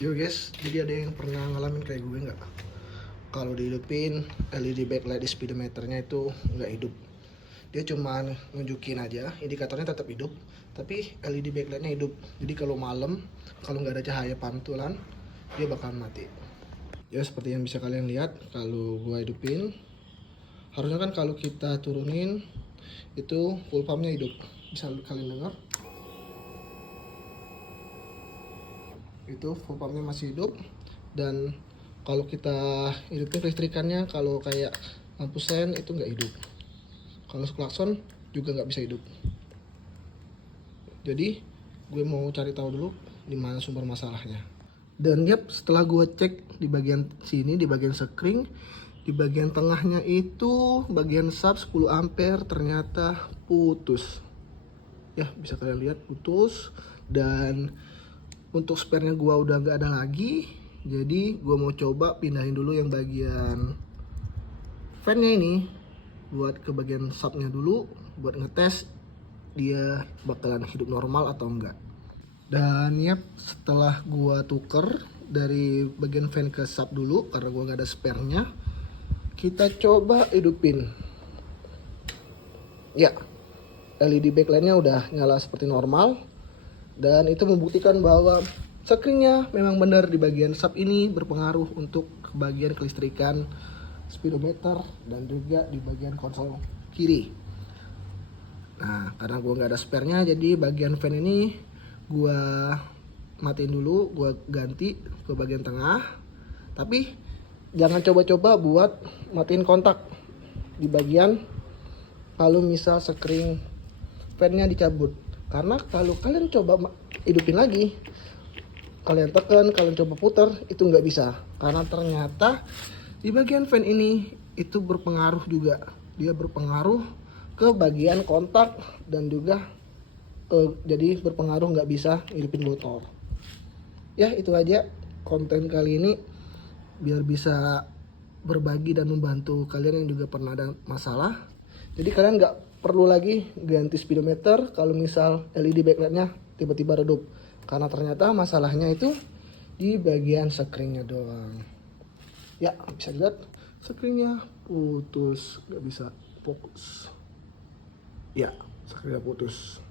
Yo guys, jadi ada yang pernah ngalamin kayak gue nggak? Kalau dihidupin LED backlight di speedometernya itu nggak hidup. Dia cuma nunjukin aja, indikatornya tetap hidup, tapi LED backlightnya hidup. Jadi kalau malam, kalau nggak ada cahaya pantulan, dia bakalan mati. Ya seperti yang bisa kalian lihat, kalau gue hidupin, harusnya kan kalau kita turunin itu full pumpnya hidup. Bisa kalian dengar? Itu full pumpnya masih hidup. Dan kalau kita hidupin listrikannya, kalau kayak lampu sen itu nggak hidup, kalau klakson juga nggak bisa hidup. Jadi gue mau cari tahu dulu di mana sumber masalahnya. Dan yap, setelah gue cek di bagian sini, di bagian sekring, di bagian tengahnya itu bagian sub 10 ampere ternyata putus. Ya bisa kalian lihat putus. Dan untuk spare-nya gua udah nggak ada lagi, jadi gua mau coba pindahin dulu yang bagian fan-nya ini buat ke bagian sub-nya dulu, buat ngetes dia bakalan hidup normal atau enggak. Dan yap, setelah gua tuker dari bagian fan ke sub dulu karena gua nggak ada spare-nya, kita coba hidupin. Ya, LED backlight-nya udah nyala seperti normal. Dan itu membuktikan bahwa screen-nya memang benar di bagian sub ini berpengaruh untuk bagian kelistrikan speedometer dan juga di bagian konsol kiri. Nah, karena gue nggak ada spare-nya, jadi bagian fan ini gue matiin dulu, gue ganti ke bagian tengah. Tapi jangan coba-coba buat matiin kontak di bagian kalau misal screen fan-nya dicabut. Karena kalau kalian coba hidupin lagi, kalian tekan, kalian coba putar, itu nggak bisa. Karena ternyata di bagian fan ini itu berpengaruh juga. Dia berpengaruh ke bagian kontak dan juga jadi berpengaruh nggak bisa hidupin motor. Ya itu aja konten kali ini, biar bisa berbagi dan membantu kalian yang juga pernah ada masalah. Jadi kalian nggak perlu lagi ganti speedometer kalau misal LED backlightnya tiba-tiba redup, karena ternyata masalahnya itu di bagian screen-nya doang. Ya bisa lihat screen-nya putus, nggak bisa fokus. Ya screen-nya putus.